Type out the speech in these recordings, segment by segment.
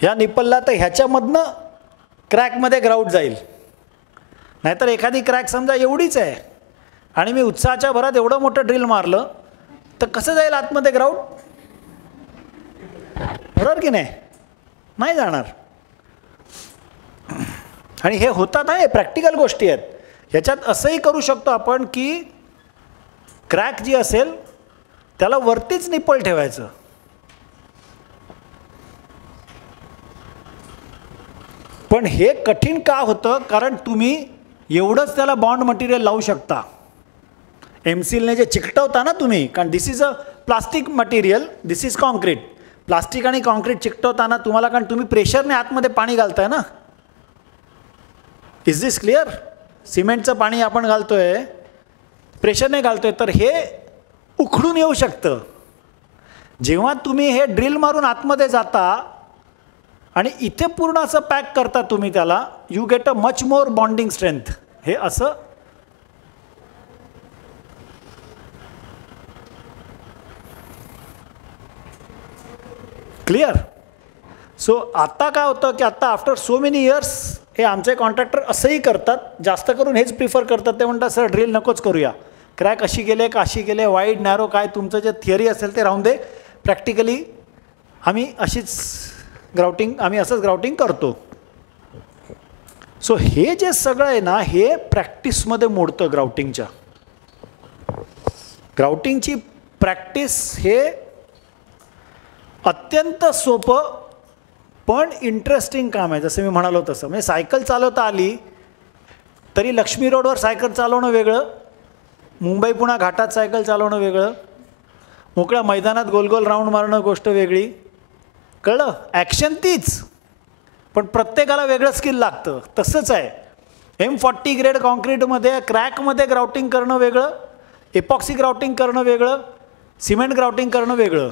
ह्या निपलला तर ह्याच्यामधनं क्रॅकमध्ये ग्राउट जाईल. नाहीतर एखादी क्रॅक समजा एवढीच आहे आणि मी उत्साहाच्या भरात एवढं मोठं ड्रिल मारलं तर कसं जाईल आतमध्ये ग्राउट? बरोबर की नाही? नाही जाणार. आणि हे होतात आहे, प्रॅक्टिकल गोष्टी आहेत. ह्याच्यात असंही करू शकतो आपण की क्रॅक जी असेल त्याला वरतीच निप्पल ठेवायचं. पण हे कठीण का होतं? कारण तुम्ही एवढंच त्याला बॉन्ड मटेरियल लावू शकता. एमसीलने जे चिकटवता ना तुम्ही, कारण this is a plastic material, this is concrete. Plastic आणि कॉन्क्रीट चिकटवताना तुम्हाला, कारण तुम्ही प्रेशरने आतमध्ये पाणी घालताय ना. Is this clear? सिमेंटचं पाणी आपण घालतोय, प्रेशरने घालतोय, तर हे उखडून येऊ शकतं. जेव्हा तुम्ही हे ड्रिल मारून आतमध्ये जाता आणि इथे पूर्ण असं पॅक करता तुम्ही त्याला, you get a much more bonding strength. हे असं क्लिअर? सो आता काय होतं की आता आफ्टर सो मेनी इयर्स हे आमचे कॉन्ट्रॅक्टर असंही करतात, जास्त करून हेच प्रिफर करतात. ते म्हणतात सर ड्रिल नकोच करूया, क्रॅक अशी गेले का अशी गेले, वाईड नॅरो काय तुमचं जे थिअरी असेल ते राहून दे, प्रॅक्टिकली आम्ही असंच ग्राउटिंग करतो. सो हे जे सगळं आहे ना, हे प्रॅक्टिसमध्ये मोडतं. ग्राउटिंगची प्रॅक्टिस हे अत्यंत सोपं पण इंटरेस्टिंग काम आहे. जसं मी म्हणालो तसं, म्हणजे सायकल चालवता आली तरी लक्ष्मी रोडवर सायकल चालवणं वेगळं, मुंबई पुणा घाटात सायकल चालवणं वेगळं, मोकळ्या मैदानात गोल गोल राऊंड मारणं गोष्ट वेगळी. कळलं? ॲक्शन तीच, पण प्रत्येकाला वेगळं स्किल लागतं. तसंच आहे M40 ग्रेड कॉन्क्रीटमध्ये क्रॅकमध्ये ग्राउटिंग करणं वेगळं, एपॉक्सी ग्राउटिंग करणं वेगळं, सिमेंट ग्राउटिंग करणं वेगळं.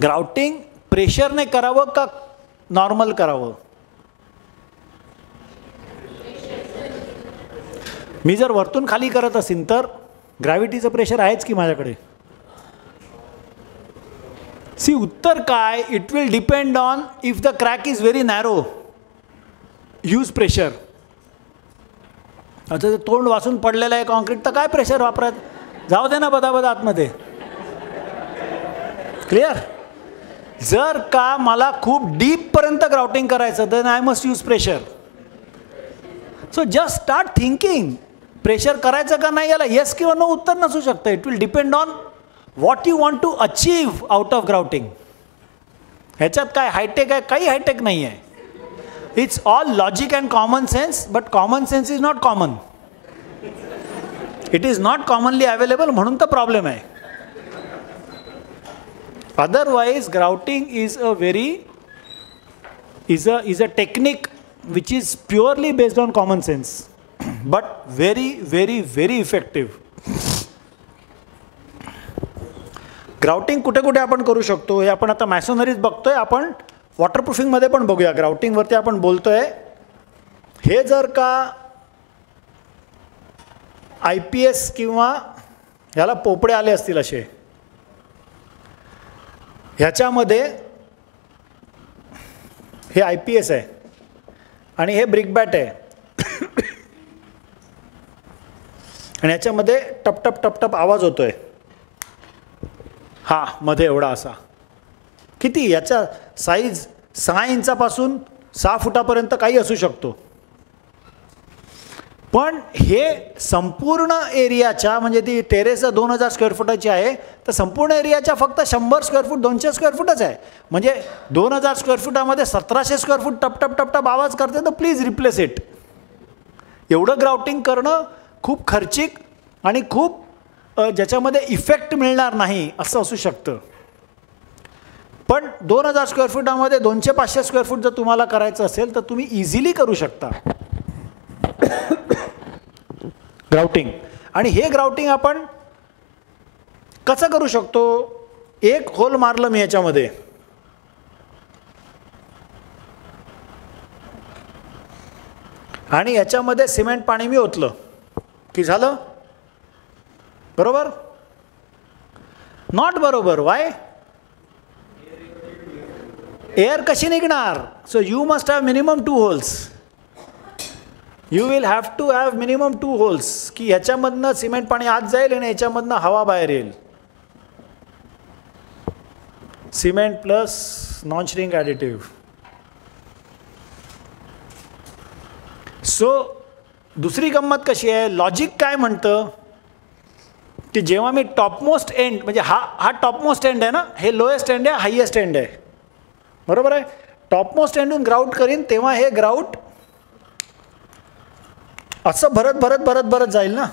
ग्राउटिंग प्रेशरने करावं का नॉर्मल करावं? मी जर वरतून खाली करत असेल तर ग्रॅव्हिटीचं प्रेशर आहेच की माझ्याकडे. सी उत्तर काय? It will depend on if the crack is very narrow, use pressure. आता ते तोंड वाचून पडलेलं आहे कॉन्क्रीट, तर काय प्रेशर वापरायचं? जाऊ दे ना बदाबदा आतमध्ये. क्लिअर? जर का मला खूप डीपपर्यंत ग्राउटिंग करायचं then I must use pressure. So just start thinking, pressure करायचं का नाही याला येस किंवा नो उत्तर नसू शकतं. It will depend on what you want to achieve out of grouting. ह्याच्यात काय हायटेक आहे? काही हायटेक नाही आहे. It's all logic and common sense, but common sense is not common. It is not commonly available, म्हणून तर problem आहे. Otherwise, grouting is a technique which is purely based on common sense, but very, very, very effective. Grouting कुठे कुठे आपण करू शकतो हे आपण आता मॅसोनरीज बघतोय, आपण वॉटरप्रूफिंग मध्ये पण बघूया. ग्राउटिंग वरती आपण बोलतोय. हे जर का IPS किंवा ह्याला पोपडे आले असतील असे, ह्याच्यामध्ये हे IPS आहे आणि हे ब्रिक बॅट आहे आणि ह्याच्यामध्ये टपटप टपटप आवाज होतोय. हा मध्ये एवढा असा, किती याचा साईज 6 इंचापासून 6 फुटापर्यंत काही असू शकतो. पण हे संपूर्ण एरियाच्या, म्हणजे ती टेरेस 2000 स्क्वेअर फुटाची आहे, तर संपूर्ण एरियाच्या फक्त 100 स्क्वेअर फूट 200 स्क्वेअर फुटच आहे. म्हणजे 2000 स्क्वेअर फुटामध्ये 1700 स्क्वेअर फूट टपटप टपटप आवाज करते, तर प्लीज रिप्लेस इट. एवढं ग्राउटिंग करणं खूप खर्चिक आणि खूप ज्याच्यामध्ये इफेक्ट मिळणार नाही असं असू शकतं. पण 2000 स्क्वेअर फुटामध्ये 200-500 स्क्वेअर फूट जर तुम्हाला करायचं असेल तर तुम्ही इझिली करू शकता ग्राउटिंग. आणि हे ग्राउटिंग आपण कसं करू शकतो? एक होल मारलं मी याच्यामध्ये, आणि याच्यामध्ये सिमेंट पाणी मी ओतलं की झालं. बरोबर? नॉट बरोबर. वाय? एअर कशी निघणार? So you must have minimum 2 holes. You will have to have minimum 2 holes, की ह्याच्यामधनं सिमेंट पाणी आत जाईल आणि ह्याच्यामधनं हवा बाहेर येईल. Cement plus non shrink additive. So दुसरी गंमत कशी आहे, लॉजिक काय म्हणतं की जेव्हा मी टॉपमोस्ट एंड, म्हणजे हा टॉपमोस्ट एंड आहे ना, हे लोएस्ट एंड आहे, हायेस्ट एंड आहे, बरोबर आहे. टॉपमोस्ट एंडून ग्राउट करीन तेव्हा हे ग्राउट असं भरत भरत भरत भरत जाईल ना.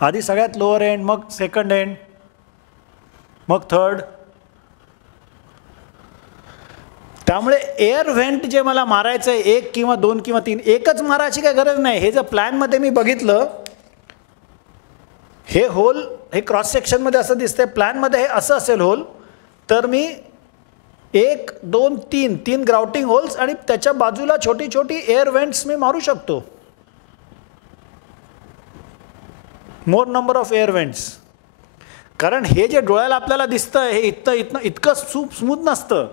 आधी सगळ्यात लोअर एंड, मग सेकंड एंड, मग थर्ड. त्यामुळे एअर व्हेंट जे मला मारायचं आहे 1 किंवा 2 किंवा 3, एकच मारायची काही गरज नाही. हे जर प्लॅनमध्ये मी बघितलं, हे होल हे क्रॉस सेक्शनमध्ये असं दिसतंय, प्लॅनमध्ये हे असं असेल होल, तर मी 1 2 3 ग्राउटिंग होल्स आणि त्याच्या बाजूला छोटी छोटी एअर व्हेंट्स मी मारू शकतो. मोर नंबर ऑफ एअर व्हेंट्स. कारण हे जे डोळ्याला आपल्याला दिसतं हे इतकं स्मूथ नसतं,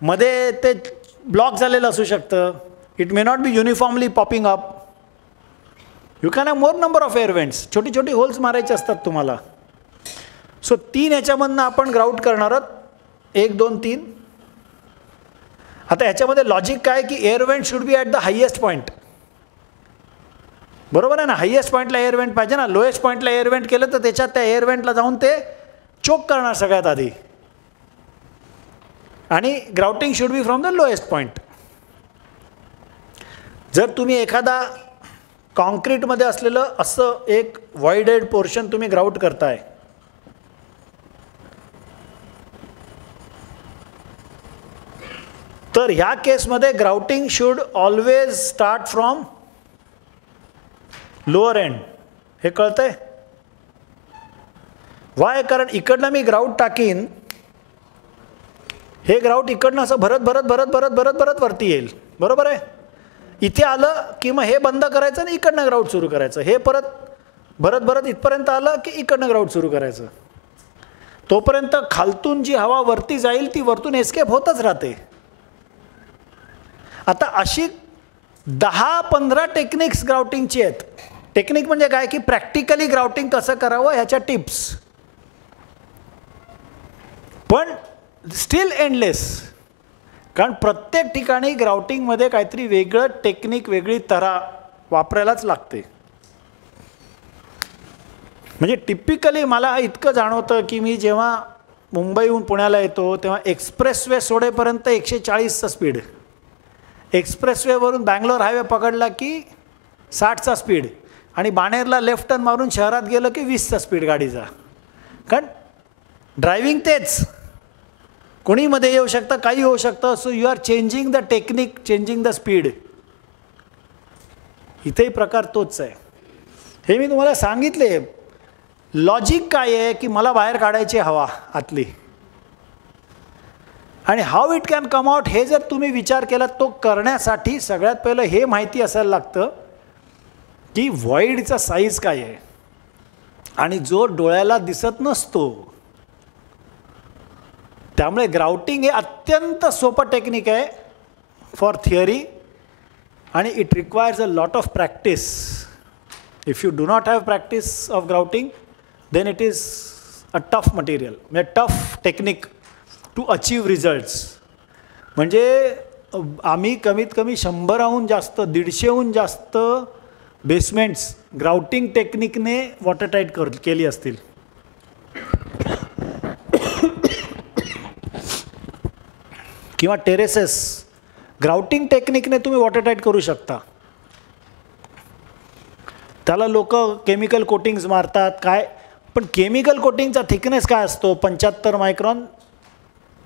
मध्ये ते ब्लॉक झालेलं असू शकतं. It may not be uniformly popping up. You can have more number of air vents. छोटी छोटी होल्स मारायचे असतात तुम्हाला. सो 3 याच्यामधनं आपण ग्राउट करणार आहोत, 1 2 3. आता ह्याच्यामध्ये लॉजिक काय की air vent should be at the highest point, बरोबर आहे ना. हायेस्ट पॉईंटला एअर व्हेंट पाहिजे ना. लोएस्ट पॉईंटला एअर व्हेंट केलं तर त्याच्यात त्या एअर व्हेंटला जाऊन ते चोक करणार सगळ्यात आधी, आणि grouting should be from the lowest point. जर तुम्ही एखादा कॉन्क्रीटमध्ये असलेलं असं एक व्हॉइडेड पोर्शन तुम्ही ग्राउट करताय, तर ह्या केसमध्ये grouting should always start from lower end. हे कळतंय? वाय? कारण इकडनं मी ग्राउट टाकीन, हे ग्राउट इकडनं असं भरत भरत भरत भरत भरत भरत वरती येईल, बरोबर आहे. इथे आलं की मग हे बंद करायचं आणि इकडनं ग्राउट सुरू करायचं. हे परत भरत भरत इथपर्यंत आलं की इकडनं ग्राउट सुरू करायचं. तोपर्यंत खालतून जी हवा वरती जाईल ती वरतून एस्केप होतच राहते. आता अशी 10-15 टेक्निक्स ग्राउटिंगची आहेत. टेक्निक म्हणजे काय की प्रॅक्टिकली ग्राउटिंग कसं करावं ह्याच्या टिप्स, पण स्टील एंडलेस. कारण प्रत्येक ठिकाणी ग्राउटिंगमध्ये काहीतरी वेगळं टेक्निक, वेगळी तऱ्हा वापरायलाच लागते. म्हणजे टिपिकली मला इतकं जाणवतं की मी जेव्हा मुंबईहून पुण्याला येतो तेव्हा एक्सप्रेसवे सोडेपर्यंत 140चा स्पीड, एक्सप्रेसवेवरून बँगलोर हायवे पकडला की 60चा स्पीड, आणि बाणेरला लेफ्ट टर्न मारून शहरात गेलं की 20चा स्पीड गाडीचा. कारण ड्रायव्हिंग तेच, कोणी मध्ये येऊ शकतं, काही होऊ शकतं. So you are changing the technique, changing the speed. इथेही प्रकार तोच आहे. हे मी तुम्हाला सांगितले. लॉजिक काय आहे की मला बाहेर काढायची हवा आतली, आणि how it can come out हे जर तुम्ही विचार केला, तो करण्यासाठी सगळ्यात पहिलं हे माहिती असायला लागतं की व्हॉइडचा साईज काय आहे, आणि जो डोळ्याला दिसत नसतो. त्यामुळे ग्राउटिंग हे अत्यंत सोपं टेक्निक आहे फॉर थिअरी, आणि it requires a lot of practice. If you do not have practice of grouting then it is a tough material, म्हणजे tough technique to achieve results. म्हणजे आम्ही कमीत कमी 100हून जास्त, 150हून जास्त बेसमेंट्स ग्राउटिंग टेक्निकने वॉटरटाईट केली असतील. किंवा टेरेसेस ग्राउटिंग टेक्निकने तुम्ही वॉटरटाईट करू शकता. त्याला लोक केमिकल कोटिंग्स मारतात काय, पण केमिकल कोटिंगचा थिकनेस काय असतो? 75 मायक्रॉन,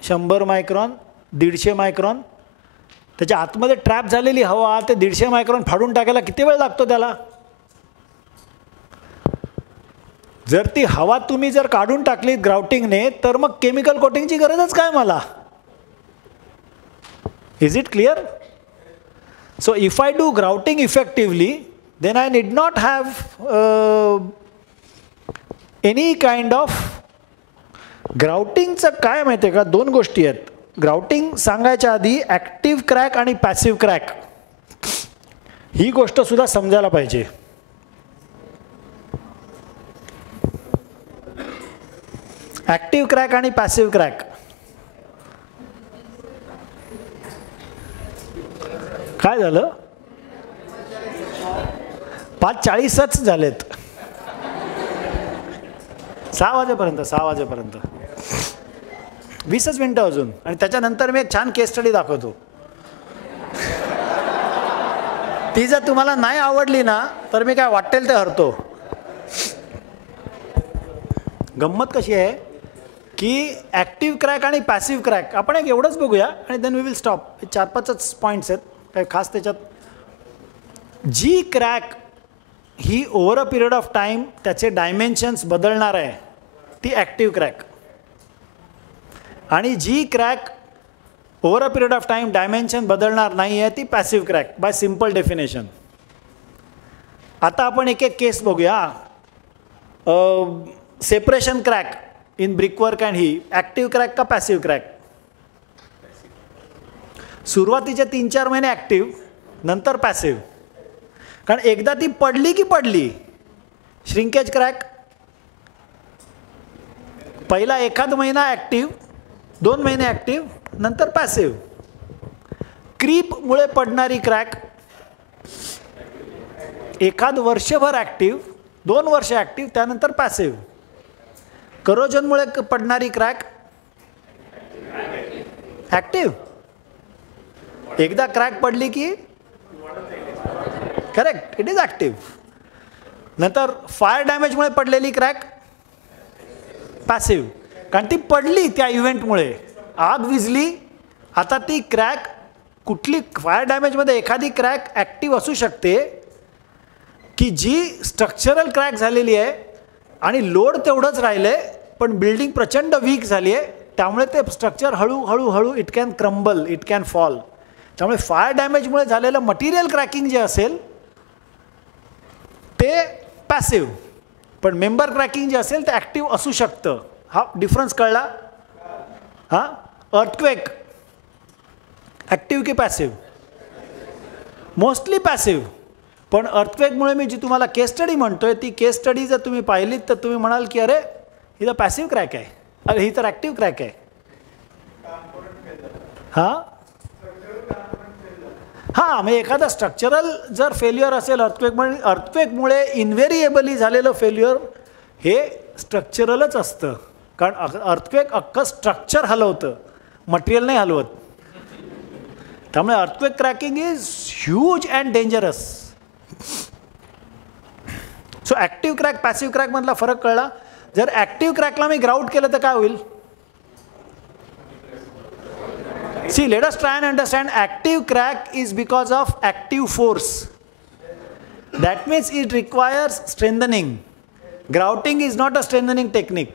100 मायक्रॉन, 150 मायक्रॉन. त्याच्या आतमध्ये ट्रॅप झालेली हवा ते 150 मायक्रॉन फाडून टाकायला किती वेळ लागतो त्याला? जर ती हवा तुम्ही जर काढून टाकली ग्राउटिंगने, तर मग केमिकल कोटिंगची गरजच काय मला? Is it clear? So if I do grouting effectively, then I need not have any kind of ग्राउटिंगचं काय माहिती आहे का, दोन गोष्टी आहेत. ग्राउटिंग सांगायच्या आधी ॲक्टिव्ह क्रॅक आणि पॅसिव्ह क्रॅक ही गोष्ट सुद्धा समजायला पाहिजे. ॲक्टिव्ह क्रॅक आणि पॅसिव्ह क्रॅक काय झालं, 5:40च झालेत. 6 वाजेपर्यंत 20च मिनटं अजून, आणि त्याच्यानंतर मी एक छान केस स्टडी दाखवतो. ती जर तुम्हाला नाही आवडली ना तर मी काय वाटेल ते हरतो. गंमत कशी आहे की ॲक्टिव्ह क्रॅक आणि पॅसिव्ह क्रॅक आपण एक एवढंच बघूया आणि देन वी विल स्टॉप. 4-5च पॉईंट्स आहेत, काय खास त्याच्यात. जी क्रॅक ही over a period of time त्याचे डायमेन्शन्स बदलणार आहे ती ॲक्टिव्ह क्रॅक, आणि जी crack over a period of time dimension बदलणार नाही आहे ती passive crack, by simple definition. आता आपण एक एक केस बघूया. Separation crack in brickwork and ही ॲक्टिव्ह क्रॅक का पॅसिव्ह क्रॅक? सुरुवातीचे 3-4 महिने ॲक्टिव्ह, नंतर पॅसिव्ह. कारण एकदा ती पडली की पडली. श्रिंकेज क्रॅक पहिला एखाद महिना ॲक्टिव्ह, 2 महिने ॲक्टिव्ह, नंतर पॅसिव्ह. क्रीपमुळे पडणारी क्रॅक एखाद वर्षभर ॲक्टिव्ह, 2 वर्ष ॲक्टिव्ह, त्यानंतर पॅसिव्ह. करोजनमुळे पडणारी क्रॅक ॲक्टिव्ह, एकदा क्रॅक पडली की करेक्ट इट इज ॲक्टिव्ह. नंतर फायर डॅमेजमुळे पडलेली क्रॅक पॅसिव्ह, कारण ती पडली त्या इव्हेंटमुळे, आग विझली. आता ती क्रॅक कुठली, फायर डॅमेजमध्ये एखादी क्रॅक ॲक्टिव्ह असू शकते की जी स्ट्रक्चरल क्रॅक झालेली आहे आणि लोड तेवढंच राहिलं आहे, पण बिल्डिंग प्रचंड वीक झाली आहे, त्यामुळे ते स्ट्रक्चर हळूहळू it can crumble, it can fall. त्यामुळे फायर डॅमेजमुळे झालेलं मटेरियल क्रॅकिंग जे असेल ते पॅसिव्ह, पण मेंबर क्रॅकिंग जे असेल ते ॲक्टिव्ह असू शकतं. हा डिफरन्स कळला? हां, अर्थक्वेक ॲक्टिव्ह की पॅसिव्ह? Mostly passive. पण अर्थक्वेकमुळे मी जी तुम्हाला केस स्टडी म्हणतोय ती केस स्टडी जर तुम्ही पाहिलीत तर तुम्ही म्हणाल की अरे ही तर पॅसिव्ह क्रॅक आहे, अरे ही तर ॲक्टिव्ह क्रॅक आहे. हां हां, म्हणजे एखादा स्ट्रक्चरल जर फेल्युअर असेल अर्थक्वेकमुळे इन्व्हेरिएबली झालेलं फेल्युअर हे स्ट्रक्चरलच असतं. कारण अर्थक्वेक अख्खं स्ट्रक्चर हलवतं, मटेरियल नाही हलवत. त्यामुळे earthquake cracking is huge and dangerous. So active crack passive क्रॅकमधला फरक कळला. जर ॲक्टिव्ह क्रॅकला मी ग्राउट केलं तर काय होईल? See, let us try and understand. Active crack is because of active force. That means it requires strengthening. Grouting is not a strengthening technique.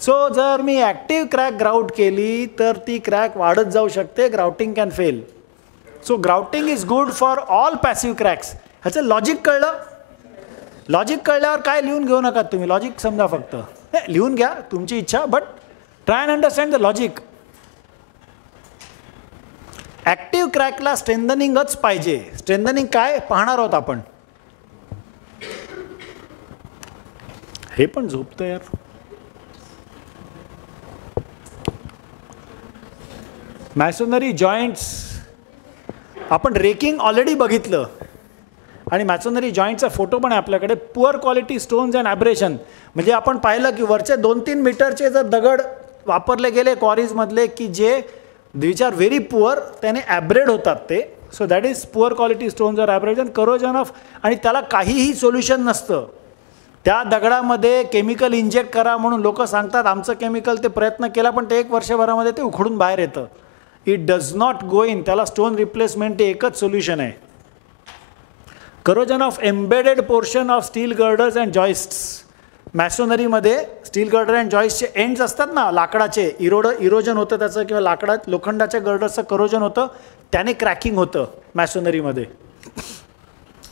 So, जर मी active crack grout केली तर ती crack वाढत जाऊ शकते, grouting can fail. So, grouting is good for all passive cracks. ह्याचं logic कळलं? Logic कळल्यावर काय लिहून घेऊ नका तुम्ही, लॉजिक समजा फक्त. लिहून घ्या तुमची इच्छा, but try and understand the logic. Active क्रॅकला स्ट्रेंथनिंगच पाहिजे. स्ट्रेंथनिंग काय पाहणार आहोत आपण. हे पण झोपतं यार. मॅसोनरी जॉईंट्स आपण रेकिंग ऑलरेडी बघितलं आणि मॅसोनरी जॉईंटचा फोटो पण आहे आपल्याकडे. पुअर क्वालिटी स्टोन्स अँड ॲब्रेशन म्हणजे आपण पाहिलं की वरचे 2-3 मीटरचे जर दगड वापरले गेले क्वारीजमधले की जे विच आर व्हेरी पुअर, त्याने ॲब्रेड होतात ते. So that is poor quality stones are abrade. Corrosion of, आणि त्याला काहीही सोल्युशन नसतं. त्या दगडामध्ये केमिकल इंजेक्ट करा म्हणून लोक सांगतात, आमचं केमिकल ते प्रयत्न केला पण ते 1 वर्षभरामध्ये ते उखडून बाहेर येतं. It does not go in. त्याला स्टोन रिप्लेसमेंट हे एकच सोल्युशन आहे. Corrosion of embedded portion of steel girders and joists. मॅसोनरीमध्ये स्टील गर्डर अँड जॉईस्टचे एंड्स असतात ना लाकडाचे, इरोजन होतं त्याचं, किंवा लाकडात लोखंडाच्या गर्डर्सचं करोजन होतं, त्याने क्रॅकिंग होतं मॅसोनरीमध्ये.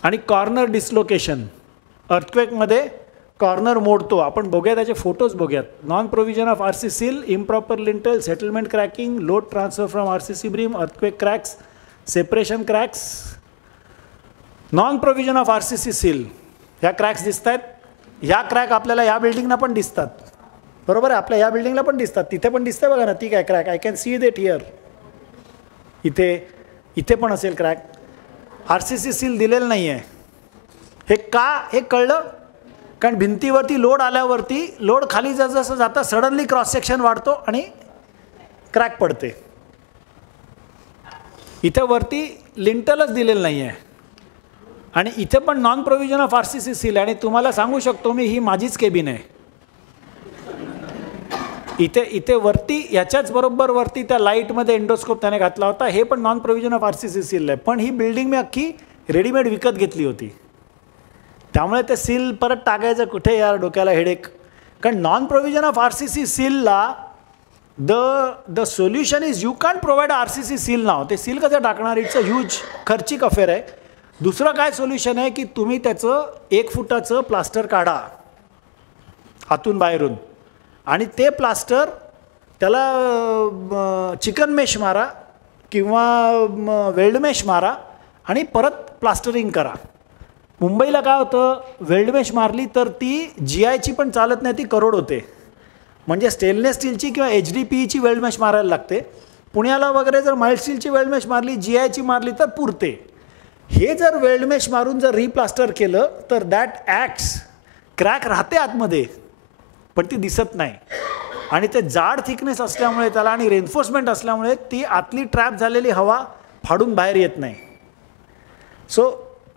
आणि कॉर्नर डिस्लोकेशन अर्थक्वेकमध्ये कॉर्नर मोडतो. आपण बघूया त्याचे फोटोज बघूयात. Non provision of RC seal, improper lintel, settlement cracking, load transfer from RCC beam, earthquake cracks, separation cracks. Non provision of RCC seal, ह्या क्रॅक्स दिसत आहेत. ह्या क्रॅक आपल्याला या बिल्डिंगना पण दिसतात, बरोबर आहे. आपल्या या बिल्डिंगला पण दिसतात, तिथे पण दिसतंय बघा ना ती काय क्रॅक. आय कॅन सी देट हिअर. इथे पण असेल क्रॅक. RCC सील दिलेलं नाही आहे. हे का हे कळलं? कारण भिंतीवरती लोड आल्यावरती लोड खाली जसं जाता सडनली क्रॉस सेक्शन वाढतो आणि क्रॅक पडते. इथे वरती लिंटलच दिलेलं नाही आहे आणि इथे पण non provision of RCC seal. आणि तुम्हाला सांगू शकतो मी, ही माझीच केबिन आहे. इथे वरती ह्याच्याच बरोबर वरती त्या लाईटमध्ये एंडोस्कोप त्याने घातला होता. हे पण non provision of RCC seal आहे. पण ही बिल्डिंग मी अख्खी रेडीमेड विकत घेतली होती, त्यामुळे ते सील परत टाकायचं कुठे यार, डोक्याला हेडेक. कारण नॉन प्रोव्हिजन ऑफ RCC सीलला the solution is you can't provide RCC seal now. ते सील कसं टाकणार? इट्स अ ह्यूज खर्चिक अफेअर आहे. दुसरं काय सोल्युशन आहे की तुम्ही त्याचं 1 फुटाचं प्लास्टर काढा आतून बाहेरून आणि ते प्लास्टर त्याला चिकन मेश मारा किंवा वेल्ड मेश मारा आणि परत प्लास्टरिंग करा. मुंबईला काय होतं, वेल्ड मेश मारली तर ती GIची पण चालत नाही, ती करोड होते. म्हणजे स्टेनलेस स्टीलची किंवा HDPEची वेल्ड मेश मारायला लागते. पुण्याला वगैरे जर माइल्ड स्टीलची वेल्ड मेश मारली, GIची मारली तर पुरते. हे जर वेल्ड मेश मारून जर रिप्लास्टर केलं तर दॅट ॲक्ट्स, क्रॅक राहते आतमध्ये पण ती दिसत नाही. आणि ते जाड थिकनेस असल्यामुळे त्याला आणि रेन्फोर्समेंट असल्यामुळे ती आतली ट्रॅप झालेली हवा फाडून बाहेर येत नाही. सो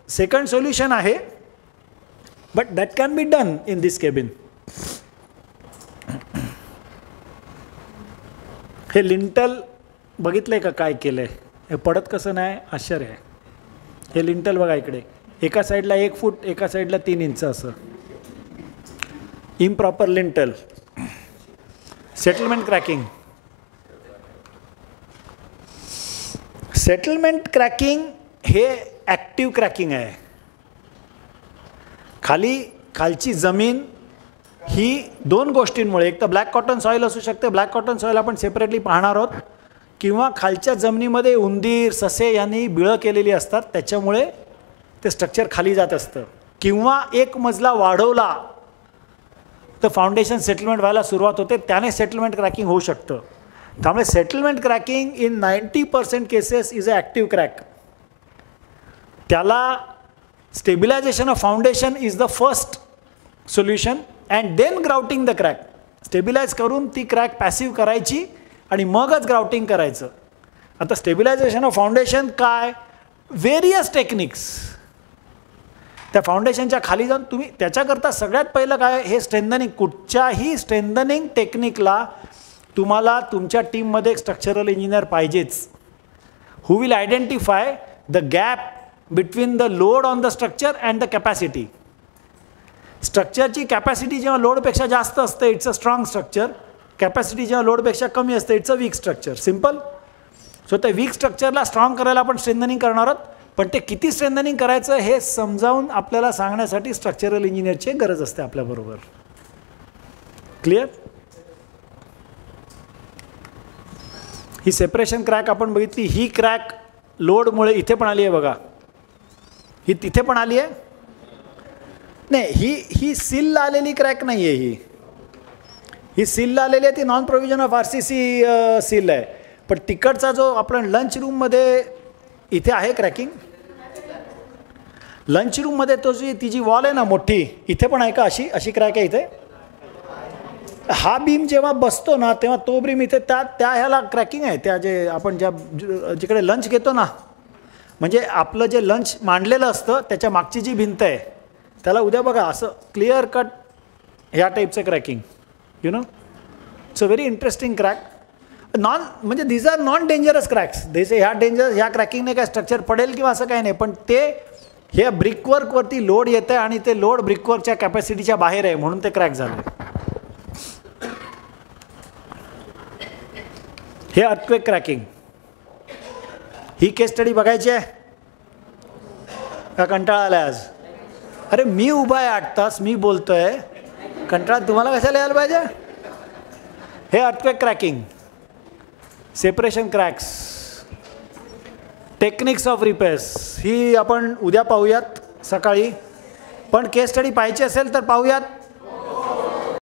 सेकंड सोल्युशन आहे, but that can be done in this cabin. हे लिंटल बघितलंय का काय केलंय? हे पडत कसं नाही, आश्चर्य आहे. हे लिंटल बघा इकडे, एका साईडला 1 फूट, एका साईडला 3 इंच असं. Improper lintel. Settlement cracking. Settlement cracking हे ॲक्टिव्ह क्रॅकिंग आहे. खालची जमीन ही 2 गोष्टींमुळे, एक तर ब्लॅक कॉटन सॉईल असू शकते, ब्लॅक कॉटन सॉईल आपण सेपरेटली पाहणार आहोत, किंवा खालच्या जमिनीमध्ये उंदीर ससे यांनी बिळं केलेली असतात, त्याच्यामुळे ते स्ट्रक्चर खाली जात असतं. किंवा एक मजला वाढवला तर फाउंडेशन सेटलमेंट व्हायला सुरुवात होते, त्याने सेटलमेंट क्रॅकिंग होऊ शकतं. त्यामुळे settlement cracking in 90% cases is a active crack. त्याला stabilization of foundation is the first solution and then grouting the crack. Stabilize करून ती क्रॅक पॅसिव्ह करायची आणि मगच ग्राउटिंग करायचं. आता स्टेबिलायझेशन ऑफ फाउंडेशन काय? Various techniques. त्या फाउंडेशनच्या खाली जाऊन तुम्ही त्याच्याकरता सगळ्यात पहिलं काय, हे स्ट्रेंथनिंग. कुठच्याही स्ट्रेंथनिंग टेक्निकला तुम्हाला तुमच्या टीममध्ये एक स्ट्रक्चरल इंजिनियर पाहिजेच, who will identify the gap between the load on the structure and the capacity. स्ट्रक्चरची कॅपॅसिटी जेव्हा लोडपेक्षा जास्त असते it's a strong structure. Capacity जेव्हा लोडपेक्षा कमी असते it's a weak structure. Simple. So त्या वीक स्ट्रक्चरला स्ट्रॉंग करायला आपण स्ट्रेंथनिंग करणार आहोत, पण ते किती स्ट्रेंथनिंग करायचं हे समजावून आपल्याला सांगण्यासाठी स्ट्रक्चरल इंजिनियरची गरज असते आपल्याबरोबर. क्लिअर? ही सेपरेशन क्रॅक आपण बघितली. ही क्रॅक लोडमुळे इथे पण आली आहे बघा, ही तिथे पण आली आहे. नाही, ही सीलला आलेली क्रॅक नाही आहे. ही सीलला आलेली आहे ती non provision of RCC seal आहे. पण तिकडचा जो आपण लंच रूममध्ये इथे आहे क्रॅकिंग, लंच रूममध्ये तो ती जी वॉल आहे ना मोठी, इथे पण आहे का अशी क्रॅक आहे इथे? हा बीम जेव्हा बसतो ना तेव्हा तो बीम इथे त्या ह्याला क्रॅकिंग आहे. त्या जे आपण जिकडे लंच घेतो ना, म्हणजे आपलं जे लंच मांडलेलं असतं त्याच्या मागची जी भिंत आहे त्याला उद्या बघा असं क्लिअर कट ह्या टाईपचं cracking. You know, it's a very interesting crack. म्हणजे these are non dangerous cracks. ह्या क्रॅकिंगने काय स्ट्रक्चर पडेल किंवा असं काही नाही, पण ते हे ब्रिकवर्कवरती लोड येतं आहे आणि ते लोड ब्रिकवर्कच्या कॅपॅसिटीच्या बाहेर आहे म्हणून ते क्रॅक झालं. हे अर्थक्वेक क्रॅकिंग. ही केस स्टडी बघायची आहे का? कंटाळा आलाय आज? अरे मी उभा आहे 8 तास, मी बोलतोय, कंटाळा तुम्हाला कशाला यायला पाहिजे. हे earthquake cracking, separation cracks, techniques of repairs, ही आपण उद्या पाहूयात सकाळी. पण केस स्टडी पाहायची असेल तर पाहूयात